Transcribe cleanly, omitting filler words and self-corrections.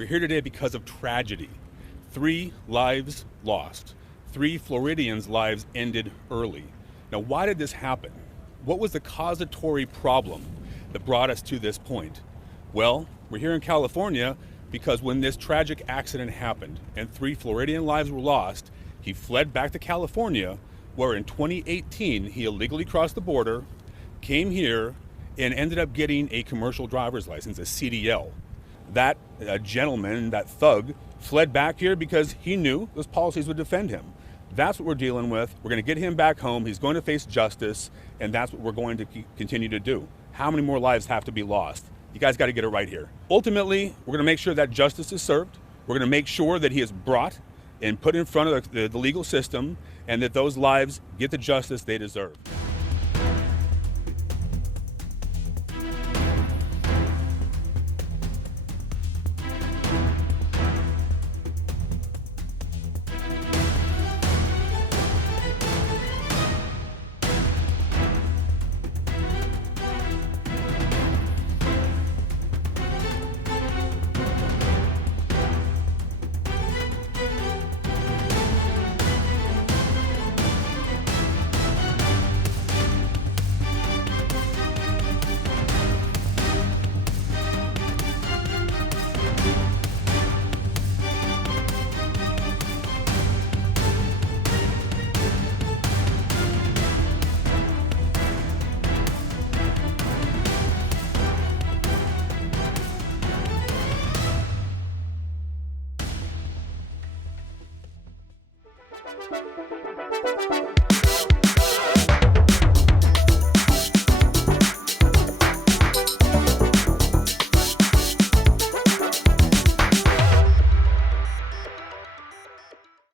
We're here today because of tragedy. 3 lives lost. 3 Floridians' lives ended early. Now, why did this happen? What was the causatory problem that brought us to this point? Well, we're here in California because when this tragic accident happened and 3 Floridian lives were lost, he fled back to California, where in 2018 he illegally crossed the border, came here, and ended up getting a commercial driver's license, a CDL. That gentleman, that thug, fled back here because he knew those policies would defend him. That's what we're dealing with. We're going to get him back home. He's going to face justice, and that's what we're going to continue to do. How many more lives have to be lost? You guys got to get it right here. Ultimately, we're going to make sure that justice is served. We're going to make sure that he is brought and put in front of the legal system, and that those lives get the justice they deserve.